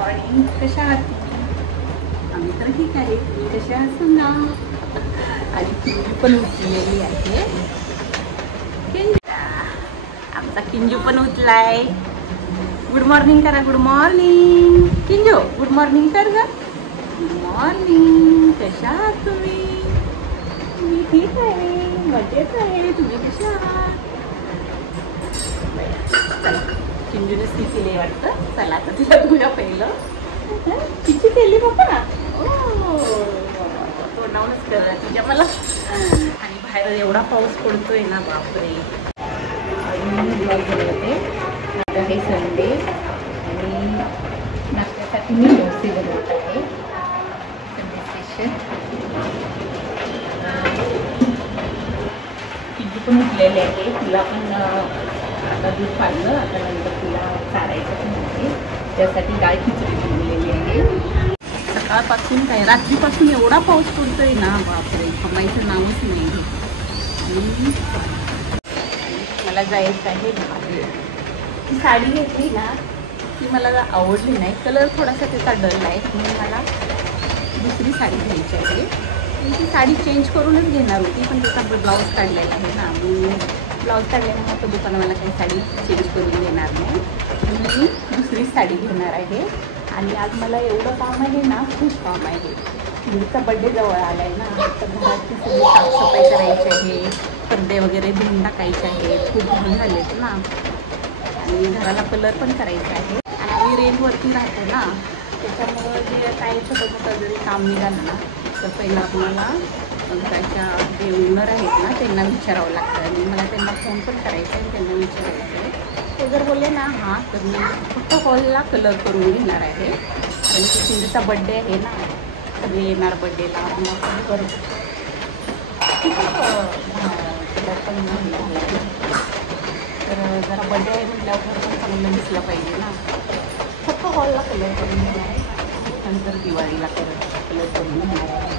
Morning. कशा आहात तुम्ही? आम्ही तर ठीक आहे. तुम्ही कशा आहात सांगा. आणि किंजू पण उठलेली आहे. आमचा किंजू पण उठलाय. गुड मॉर्निंग करा. Good morning किंजू. गुड मॉर्निंग कर ग. Good morning. कशा आहात तुम्ही? मी ठीक आहे. मजेत आहे. तुम्ही कशा आहात? चला चिंजूने सी केली वाटतं. चला आता तिला धुया पहिलं. तिची केली बाबा. तोंडावूनच करा तिच्या मला. आणि बाहेर एवढा पाऊस पडतोय ना बापरे. ब्लॉग बनवते. आता हे संडे आणि नाश्त्यासाठी मी डोसे बनवत आहे. Sunday special. किंजू पण उठलेले आहे. तिला पण आता दूध पाडलं. आता नंतर तिला चारायचं पण आहे. त्यासाठी डाळ खिचडी बनवलेली आहे. सकाळपासून काय रात्रीपासून एवढा पाऊस पडतोय ना बापरे. थांबायचं नावच नाही. आणि मला जायचं आहे बाहेर. ती साडी घेतली ना ती मला आवडली नाही. कलर थोडासा त्याचा डल आहे. म्हणून मला दुसरी साडी घ्यायची आहे. मी ती साडी चेंज करूनच घेणार होती पण त्याचा ब्लाऊज काढलेला आहे ना. मी ब्लाऊज काढल्यामुळे तो दुकान मला काही साडी चेंज करून देणार नाही. मी दुसरी साडी घेणार आहे. आणि आज मला एवढं काम आहे ना. खूप काम आहे. मुलीचा बड्डे जवळ आला आहे ना. तर घराची सगळी साफसफाई करायची आहे. पडदे वगैरे धुवून टाकायचे आहेत. खूप घाण झालेत ना. आणि घराला कलर पण करायचा आहे. आणि आम्ही रेंटवरती राहतो ना. त्याच्यामुळं जे काय छोटं मोठं जरी काम निघालं ना तर पहिलं आपल्याला घराच्या जे ओनर आहेत ना त्यांना विचारावं लागतं. आणि मला त्यांना फोन पण करायचा आहे. त्यांना विचारायचं आहे. ते जर बोलले ना हां तर मी फक्त हॉलला कलर करून घेणार आहे. कारण की चिंजूचा बड्डे आहे ना. सगळे येणार बड्डेला. मग करू कलर पण तर जरा बड्डे आहे म्हटल्यावर पण चांगलं दिसलं पाहिजे ना. फक्त हॉलला कलर करून घेणार आहे. नंतर दिवाळीला कलर करून घेणार आहे.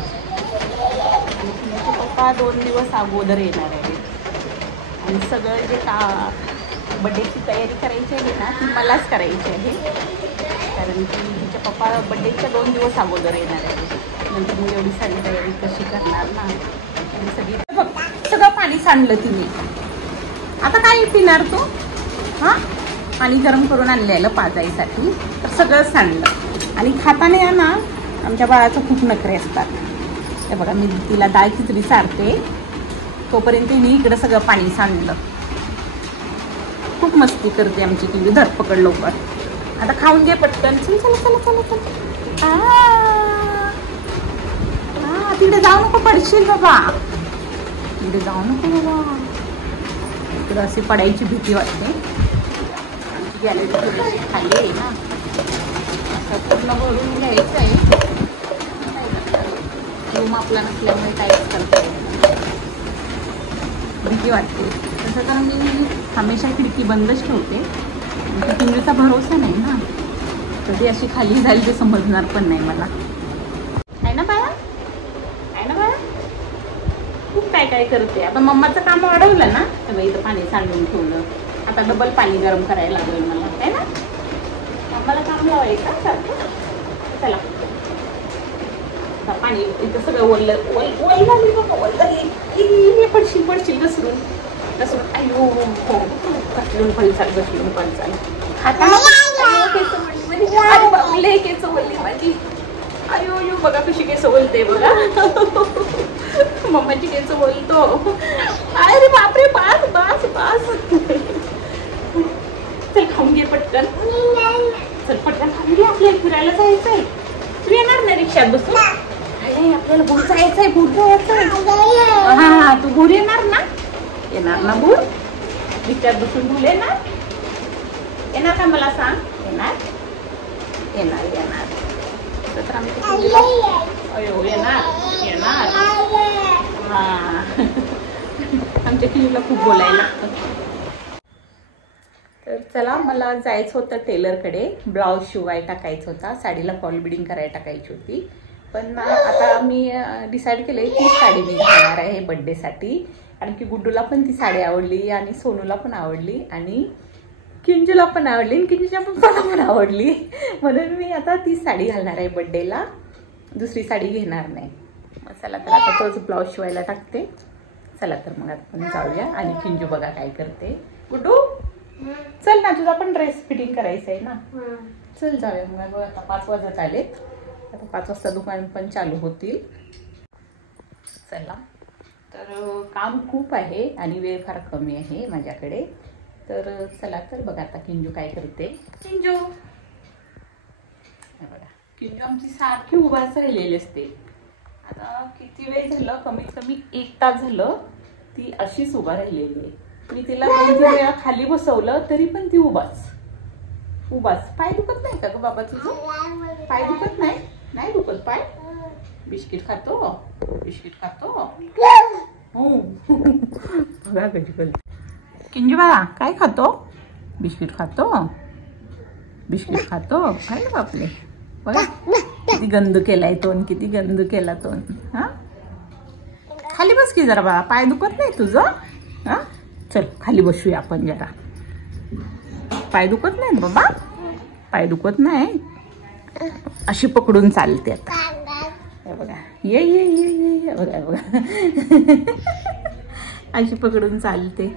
आणि तिचे पप्पा 2 दिवस अगोदर येणार आहे. आणि सगळं जे बड्डेची तयारी करायची आहे ना ती मलाच करायची आहे. कारण की तिच्या पप्पा बड्डेच्या 2 दिवस अगोदर येणार आहे. नंतर मी एवढी सारी तयारी कशी करणार ना. आणि सगळं पाणी सांडलं तिने. आता काय पिणार तू? हां पाणी गरम करून आणलेलं पाजायसाठी तर सगळं सांडलं. आणि खाताना ना आमच्या बाळाचं खूप नखरे असतात. हे बघा मी तिला डाळ खिचडी चारते तोपर्यंत मी इकडं सगळं पाणी सांडलं. खूप मस्ती करते आमची किंवा धरपकड लवकर. आता खाऊन घे पटकन. चल चला चला चला चला. तिकडे जाऊ नको पडशील बाबा. तिकडे जाऊ नको बाबा. इकडे अशी पडायची भीती वाटते. गॅलरी थोडीशी खाली आहे ना. असं पूर्ण भरून घ्यायचं आहे. रूम आपला नसल्यामुळे काहीच करता येईल. भीती वाटते. तसं तर मी हमेशा खिडकी बंदच ठेवते. किंजूचा भरोसा नाही ना. कधी अशी खाली झाली ते समजणार पण नाही मला. आहे ना बाळा? आहे ना बाळा? खूप काय काय करते. आता मम्माचं काम वाढवलं ना तर इथं पाणी सांडून ठेवलं. आता डबल पाणी गरम करायला लागेल मला. आहे ना. मम्माला काम लावायचं सारखं. चला पाणी इथं सगळं ओल झाली बाबा. ओल झाली. पडशील पडशील घसरून घसरून. अयो हो घसरून पडचाल घसरून पडचाल. खाता बाबले केस ओलली माझी. अयो यो बघा कशी केस ओलते बघा. मम्माची केस ओलतो. अरे बापरे. बास बास बास. चल खाऊन घे पटकन. चल पटकन खाऊन घे. आपल्याला फिरायला जायचंय. तू येणार नाही रिक्षात बसून? अरे आपल्याला भूर जायचंय. भूर जायचंय. हा तू भूर येणार ना? येणार ना भूर? रिक्षात बसून भूर येणार? येणार का मला सांग? येणार येणार येणार. तर अयो येणार येणार. हा आमच्या किंजूला खूप बोलायला लागतं. तर चला मला जायचं होतं टेलरकडे. ब्लाऊज शिवाय टाकायचं होता. साडीला फॉल बिडिंग करायला टाकायची होती. पण आता मी डिसाईड केलं ती साडी मी घालणार आहे बड्डेसाठी. कारण की गुड्डूला पण ती साडी आवडली आणि सोनूला पण आवडली. आणि किंजूला पण आवडली, किंजूच्या पप्पाला पण आवडली, म्हणून मी आता ती साडी घालणार आहे बर्थडेला, दुसरी साडी घेणार नाही. मग चला तर आता तोच ब्लाऊज शिवायला टाकते. चला तर मग आपण जाऊया. आणि किंजू बघा काय करते. गुड्डू चल ना, तुझा पण ड्रेस फिटिंग करायचं आहे ना. चल जाऊया मग. आता 5 वाजत आलेत. आता 5 वाजता दुकान पण चालू होतील. चला तर काम खूप आहे आणि वेळ फार कमी आहे माझ्याकडे. तर चला तर बघा आता किंजू काय करते. किंजू बघा, किंजू आमची सारखी उभाच राहिलेली असते. आता किती वेळ झालं, कमीत कमी 1 तास झालं ती अशीच उभा राहिलेली आहे. मी तिला 2-3 वेळा खाली बसवलं तरी पण ती उभाच. पाय दुखत नाही का ग बाबा तुझं? पाय दुखत नाही? नाही दुखत पाय? बिस्किट खातो? हो बघा कशी बोलते. किंजू बाळा काय खातो? बिस्किट खातो. काय बापले, बघा किती गंदू केलाय तोंड, किती गंदू केला तोंड. हा खाली बस की जरा बाळा, पाय दुखत नाही तुझं? हा चल खाली बसूया आपण जरा. पाय दुखत नाही बाबा? पाय दुखत नाही? अशी पकडून चालते आता. हे बघा, ये बघा अशी पकडून चालते.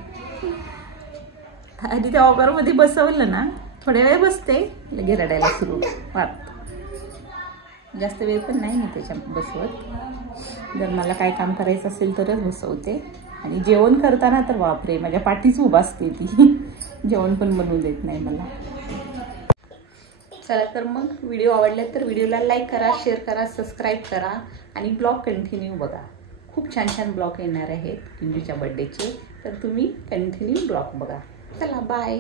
आधी त्या ऑगरमध्ये बसवलं ना, थोड्या वेळ बसते, लगे रडायला सुरू वाटतं. जास्त वेळ पण नाही मी त्याच्या बसवत. जर मला काय काम करायचं असेल तरच बसवते. आणि जेवण करताना तर बापरे, माझ्या पाठीच उभा असते ती. जेवण पण बनवू देत नाही मला. चला तर मग व्हिडिओ आवडला तर व्हिडिओला लाईक करा, शेअर करा, सबस्क्राईब करा आणि ब्लॉग कंटिन्यू बघा. खूप छान छान ब्लॉग येणार आहेत किंजूच्या बर्थडेचे, तर तुम्ही कंटिन्यू ब्लॉग बघा. चला बाय.